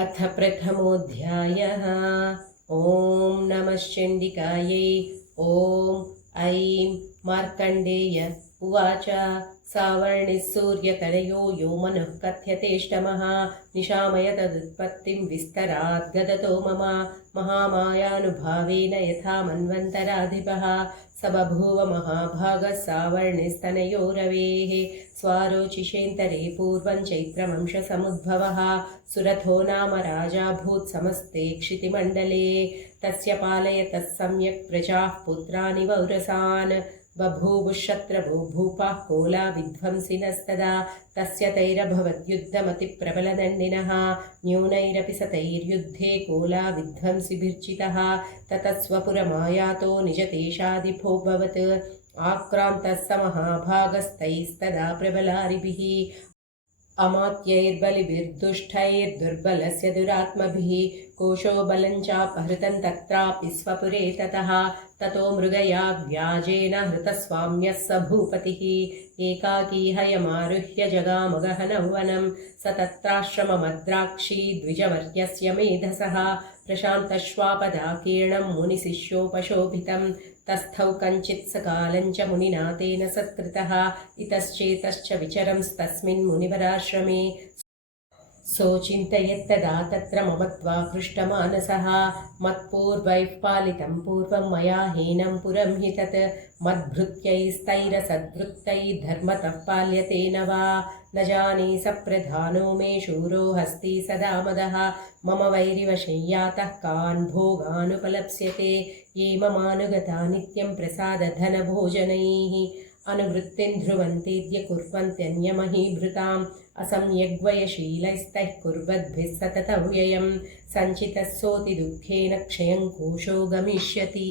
अथ प्रथमोऽध्यायः। ॐ नमः चण्डिकायै। ॐ ऐं मार्कण्डेय उवाच। सावर्णिः सूर्यतनयो यो मनुः कथ्यतेष्टमः निशामय तदुत्पत्तिं विस्तरात् गदतो मम महामायानुभावेन यथा मन्वन्तराधिपः स बभूव महाभागः सावर्णिस्तनयो रवेः स्वारोचिषेन्तरे पूर्वं चैत्रवंशसमुद्भवः सुरथो नाम राजाभूत् समस्ते क्षितिमण्डले तस्य पालयतः सम्यक् प्रजाः पुत्राणि वौरसान् बभूवुशत्रवो भूपाः कोला विध्वंसिनस्तदा तस्य तैरभवद्युद्धमतिप्रबलदण्डिनः न्यूनैरपि सतैर्युद्धे कोला विध्वंसिभिर्चितः ततः स्वपुरमायातो निजतेषाधिपोऽभवत् आक्रान्तः स महाभागस्तैस्तदा प्रबलारिभिः अमात्यैर्बलिभिर्दुष्टैर्दुर्बलस्य दुरात्मभिः कोशो बलञ्चापहृतं तत्रापि स्वपुरे ततो मृगया व्याजेन हृतस्वाम्यः स भूपतिः एकाकी हयमारुह्य जगामगहनं स तत्राश्रममद्राक्षी द्विजवर्यस्य मेधसः प्रशान्तश्वापदाकीर्णं मुनिशिष्योपशोभितं तस्थौ कञ्चित् सकालञ्च मुनिना तेन सत्कृतः इतश्चेतश्च विचरंस्तस्मिन् मुनिवराश्रमे सोचिन्तयत्तदा तत्र ममत्वा कृष्टमानसः मत्पूर्वैः पालितं पूर्वं मया हीनं पुरं हि तत् मद्भृत्यैस्तैरसद्वृत्तैः धर्मतः पाल्यते न वा न जाने सप्रधानो मे शूरो हस्ति सदा मदः मम वैरिवशय्यातः कान् भोगानुपलप्स्यते ये ममानुगता नित्यं प्रसादधनभोजनैः अनुवृत्तिं ध्रुवन्तीद्य कुर्वन्त्यन्यमहीभृताम् असम्यग्वयशीलैस्तैः कुर्वद्भिः सततव्ययं सञ्चितः सोऽति दुःखेन क्षयं कोशो गमिष्यति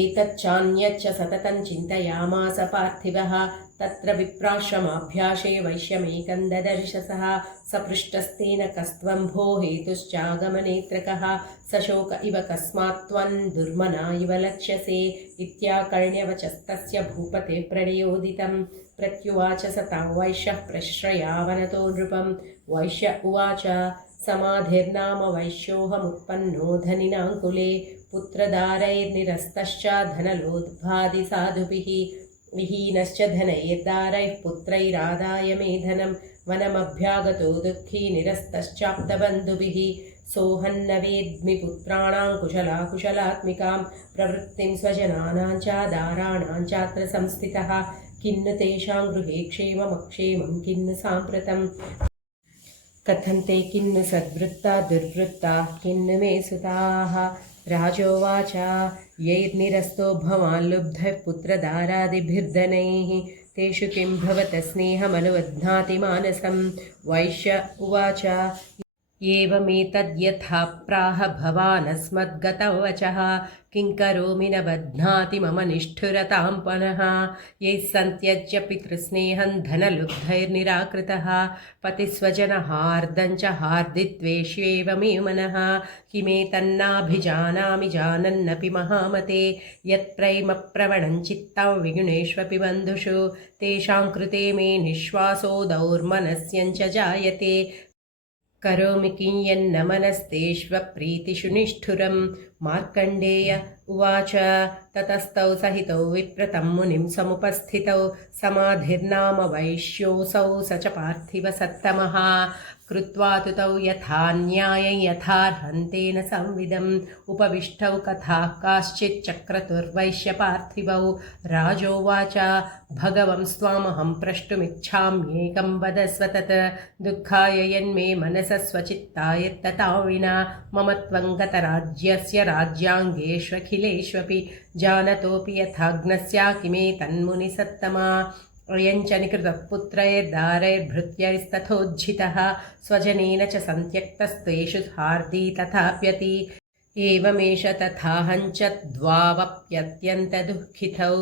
एतच्चान्यच्च सततं चिन्तयामास पार्थिवः तत्र विप्राश्रमाभ्यासे वैश्यमेकं ददर्शसः सपृष्टस्तेन कस्त्वं भो हेतुश्चागमनेत्रकः सशोक इव कस्मात् त्वं दुर्मना इव लक्ष्यसे इत्याकर्ण्यवचस्तस्य भूपते प्रणयोदितं प्रत्युवाच स तं वैश्यः प्रश्रयावनतो नृपं वैश्य उवाच समाधिर्नाम वैश्योऽहमुत्पन्नो धनिनाङ्कुले पुत्रदारैर्निरस्तश्च धनलोद्भादिसाधुभिः विहीनश्च धनैर्दारैः पुत्रैरादाय मे धनं वनमभ्यागतो दुःखी निरस्तश्चाप्तबन्धुभिः सोऽहन्न वेद्मि पुत्राणां कुशलाकुशलात्मिकां प्रवृत्तिं स्वजनानां च दाराणां चात्र संस्थितः किन्नु तेषां गृहे क्षेममक्षेमं किन्नु साम्प्रतम् कथन्ते किन्नु सद्वृत्ता दुर्वृत्ता किन्नु मे सुताः राजोवाच यैर्निरस्तो भवान् लुब्धः पुत्रदारादिभिर्धनैः तेषु किं भवतः स्नेहमनुबध्नाति मानसं वैश्य उवाच एवमेतद्यथा प्राह भवानस्मद्गतवचः किं करोमि न बध्नाति मम निष्ठुरतां पुनः यैः सन्त्यज्य पितृस्नेहं धनलुब्धैर्निराकृतः पतिस्वजनहार्दं च हार्दित्वेष्वेव मे मनः किमेतन्नाभिजानामि जानन्नपि महामते यत्प्रेमप्रवणं चित्तं विगुणेष्वपि बन्धुषु तेषां कृते मे निःश्वासो दौर्मनस्यञ्च जायते करोमि किं यन्न मनस्तेष्वप्रीतिषु निष्ठुरं मार्कण्डेय उवाच ततस्तौ सहितौ विप्रतं मुनिं समुपस्थितौ समाधिर्नाम वैश्योऽसौ स च पार्थिव सत्तमः कृत्वा तु तौ यथा न्यायं यथार्हन्तेन संविदम् उपविष्टौ कथाः काश्चिच्चक्रतुर्वैश्यपार्थिवौ राजोवाच भगवं स्वामहं प्रष्टुमिच्छाम्येकं वदस्व तत् दुःखाय यन्मे मनसः स्वचित्तायत्तता विना मम त्वं गतराज्यस्य राज्याङ्गेष्वखिलेष्वपि जानतोऽपि यथाग्नस्य किमेतन्मुनिसत्तमा अयञ्च निकृतः पुत्रैर्दारैर्भृत्यैस्तथोज्झितः स्वजनेन च सन्त्यक्तस्त्वेषु हार्दी तथाप्यति एवमेष तथाहञ्च द्वावप्यत्यन्तदुःखितौ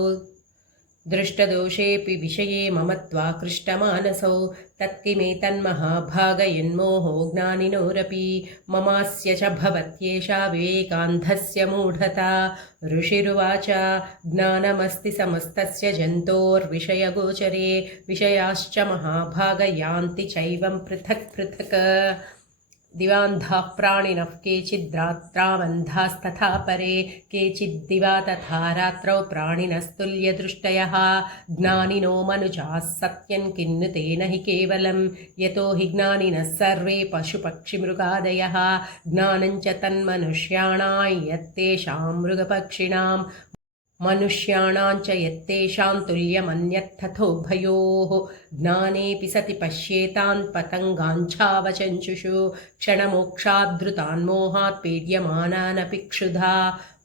दृष्टदोषेऽपि विषये मम त्वाकृष्टमानसौ तत्किमेतन्महाभागयन्मोहो ज्ञानिनोरपि ममास्य च भवत्येषा विवेकान्धस्य मूढता ऋषिरुवाच ज्ञानमस्ति समस्तस्य जन्तोर्विषयगोचरे विषयाश्च महाभागयान्ति चैवं पृथक् पृथक् दिवान्धाः प्राणिनः केचिद्रात्रावन्धास्तथा परे केचिद्दिवा तथा रात्रौ प्राणिनस्तुल्यदृष्टयः ज्ञानिनो मनुजाः सत्यं किन्नु तेन हि केवलं यतो हि ज्ञानिनः सर्वे पशुपक्षिमृगादयः ज्ञानं च तन्मनुष्याणां यत्तेषां मृगपक्षिणां मनुष्याणां च यत्तेषां तुल्यमन्यत्तथोभयोः ज्ञानेऽपि सति पश्येतान् पतङ्गाञ्छावचञ्चुषु क्षणमोक्षाद्धृतान् मोहात् पीड्यमानानपि क्षुधा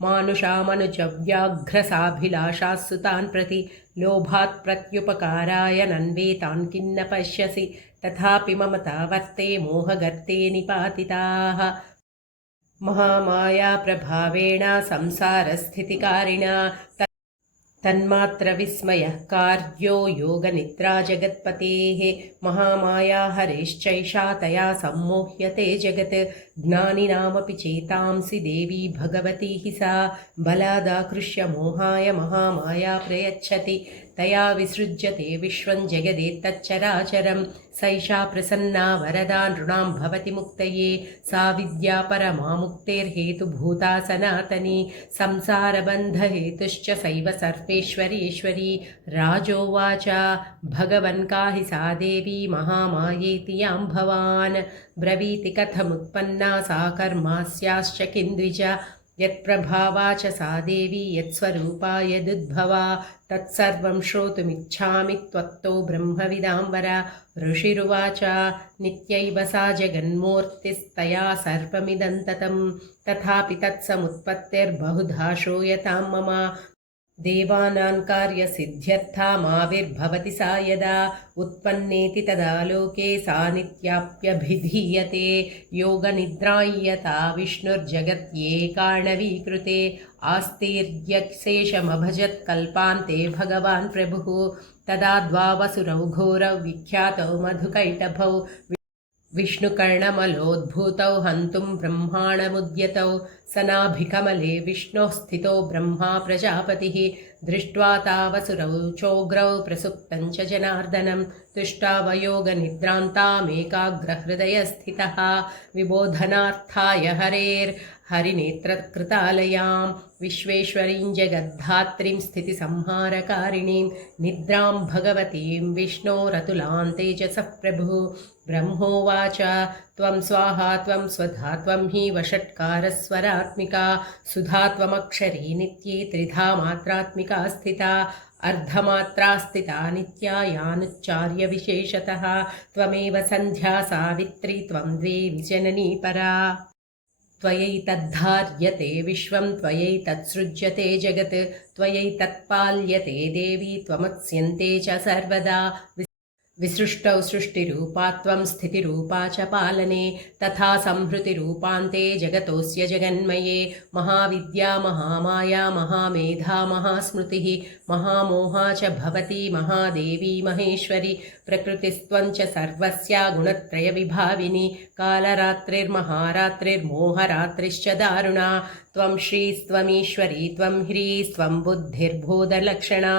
मानुषामनुजव्याघ्रसाभिलाषाः सुतान् प्रति लोभात् प्रत्युपकाराय नन्वेतान् किन्न पश्यसि तथापि ममता वर्ते मोहगर्ते निपातिताः महामाया प्रभावेण संसारस्थितिकारिणा तन्मात्रविस्मयः कार्यो योगनिद्रा जगत्पतेः महामाया हरेश्चैषा तया सम्मोह्यते जगत् ज्ञानिनामपि चेतांसि देवी भगवती हि सा बलादाकृष्य मोहाय महामाया प्रयच्छति तया विसृज्यते विश्वं जगदेतच्चराचरं सैषा प्रसन्ना वरदा नृणां भवति मुक्तये सा विद्या परमा मुक्तेर्हेतुभूता सनातनी संसारबन्धहेतुश्च सैव सर्वेश्वरीश्वरी राजोवाच भगवन् का हि सा देवी महामायेति यां भवान् ब्रवीति कथमुत्पन्ना सा कर्मास्याश्च किन्द्विज यत्प्रभावा च सा देवी यत्स्वरूपा यदुद्भवा तत्सर्वं श्रोतुमिच्छामि त्वत्तो ब्रह्मविदां वर ऋषिरुवाच नित्यैव सा जगन्मूर्तिस्तया सर्वमिदं ततं तथापि तत्समुत्पत्तिर्बहुधा श्रूयतां मम देवानां कार्यसिद्ध्यर्थमाविर्भवति सा यदा उत्पन्नेति तदा लोके सा नित्याप्यभिधीयते योगनिद्रायता विष्णुर्जगत्येकार्णवीकृते आस्तीर्यशेषमभजत् कल्पान्ते भगवान् प्रभुः तदा द्वावसुरौ घोरौ विख्यातौ मधुकैटभौ विष्णुकर्णमलोद्भूतौ हन्तुं ब्रह्माणमुद्यतौ सनाभिकमले विष्णोः स्थितो ब्रह्मा प्रजापतिः दृष्ट्वा तावसुरौ चोग्रौ प्रसुप्तं च जनार्दनं तुष्टावयोगनिद्रान्तामेकाग्रहृदयस्थितः विबोधनार्थाय हरिनेत्रकृतालयां विश्वेश्वरीं जगद्धात्रीं स्थितिसंहारकारिणीं निद्रां भगवतीं विष्णोरतुलां तेजसः प्रभुः ब्रह्मोवाच त्वं स्वाहा त्वं स्वधा त्वं हि वषट्कारस्वरात्मिका सुधा त्वमक्षरी नित्ये त्रिधा मात्रात्मिका स्थिता अर्धमात्रा स्थिता नित्या यानुच्चार्य विशेषतः त्वमेव सन्ध्या सावित्री त्वं देवी जननी परा त्वयैतद्धार्यते विश्वं त्वयैतत्सृज्यते जगत् त्वयैतत्पाल्यते देवी त्वमत्स्यन्ते च सर्वदा विसृष्टौ सृष्टिरूपा त्वं स्थितिरूपा च पालने तथा संहृतिरूपान्ते जगतोऽस्य जगन्मये महाविद्या महामाया महामेधा महास्मृतिः महामोहा च भवती महादेवी महेश्वरी प्रकृतिस्त्वं च सर्वस्या गुणत्रयविभाविनी कालरात्रिर्महारात्रिर्मोहरात्रिश्च दारुणा त्वं श्रीस्त्वमीश्वरी त्वं ह्रीस्त्वं बुद्धिर्बोधलक्षणा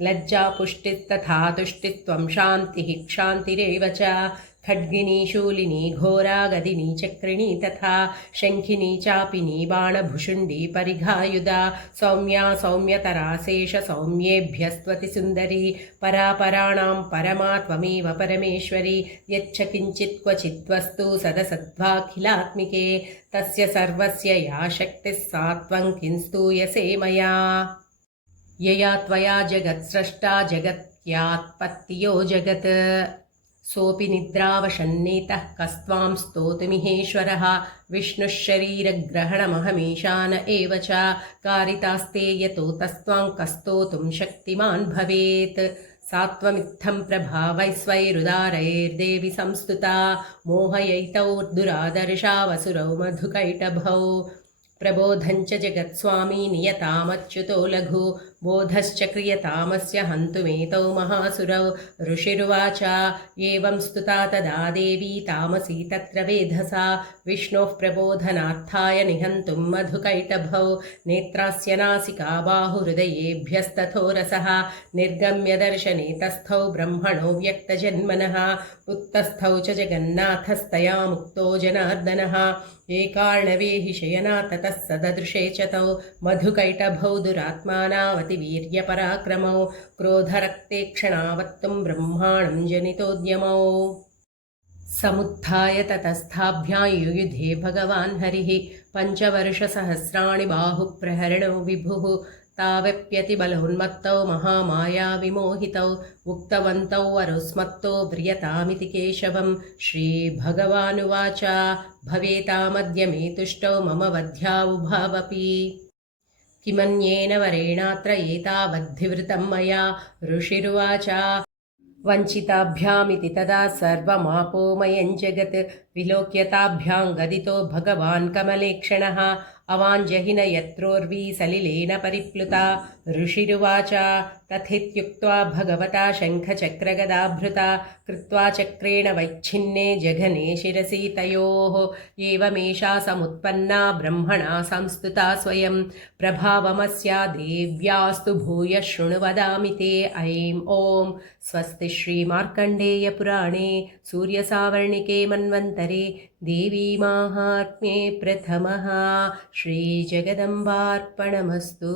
लज्जा पुष्टिस्तथा तुष्टित्वं शान्तिः क्षान्तिरेव च खड्गिनी शूलिनी घोरा गदिनी चक्रिणी तथा शङ्खिनी चापिनी बाणभुषुण्डी परिघायुधा सौम्या सौम्यतरा शेष सौम्येभ्यस्त्वति सुन्दरी परापराणां परमा त्वमेव परमेश्वरी यच्च किञ्चित् क्वचित् वस्तु सदसद्वाखिलात्मिके तस्य सर्वस्य या शक्तिः सा त्वं किं स्तूयसे मया यया त्वया जगत्स्रष्टा जगत्यात्पत्तियो जगत् सोऽपि निद्रावशन्नेतः कस्त्वां स्तोतुमिहेश्वरः विष्णुः शरीरग्रहणमहमीशान एव च कारितास्ते यतो तस्त्वां कस्तोतुं शक्तिमान् भवेत् सा त्वमित्थं प्रभावैस्वैरुदारैर्देवि संस्तुता मोहयैतौ दुरादर्शावसुरौ मधुकैटभौ प्रबोधञ्च जगत्स्वामी नियतामच्युतो लघु बोधश्च क्रियतामस्य हन्तुमेतौ महासुरौ ऋषिरुवाच एवं स्तुता तदा देवी तामसी तत्र वेधसा विष्णोः प्रबोधनार्थाय निहन्तुं मधुकैटभौ नेत्रास्य नासिका बाहुहृदयेभ्यस्तथो रसः निर्गम्य दर्शने तस्थौ ब्रह्मणो व्यक्तजन्मनः उत्तस्थौ च जगन्नाथस्तया मुक्तो जनार्दनः एकार्णवे हि शयना ततः सददृशे च तौ मधुकैटभौ दुरात्मानावतिवीर्यपराक्रमौ क्रोधरक्तेक्षणावत्तुं ब्रह्माणं जनितोद्यमौ समुत्थाय ततस्थाभ्यां युयुधे भगवान् हरिः पञ्चवर्षसहस्राणि बाहुप्रहरणो विभुः तावप्यतिबलोन्मत्तौ महामायाविमोहितौ उक्तवन्तौ वरुस्मत्तो व्रियतामिति केशवं श्रीभगवानुवाच भवेतामद्य मे तुष्टौ मम वध्यावुभावपि किमन्येन वरेणात्र एतावद्धिवृतं मया ऋषिरुवाच वञ्चिताभ्यामिति तदा सर्वमापोमयं जगत् विलोक्यताभ्यां गदितो भगवान् कमलेक्षणः अवाञ्जहिन यत्रोर्वी सलिलेन परिप्लुता ऋषिरुवाच तथेत्युक्त्वा भगवता शङ्खचक्रगदाभृता कृत्वा चक्रेण वैच्छिन्ने जघने शिरसि तयोः एवमेषा समुत्पन्ना ब्रह्मणा संस्तुता स्वयं प्रभावमस्या देव्यास्तु भूयः शृणु वदामि ते ऐं ॐ स्वस्ति श्रीमार्कण्डेयपुराणे सूर्यसावर्णिके मन्वन्तरे देवीमाहात्म्ये प्रथमः श्रीजगदम्बार्पणमस्तु।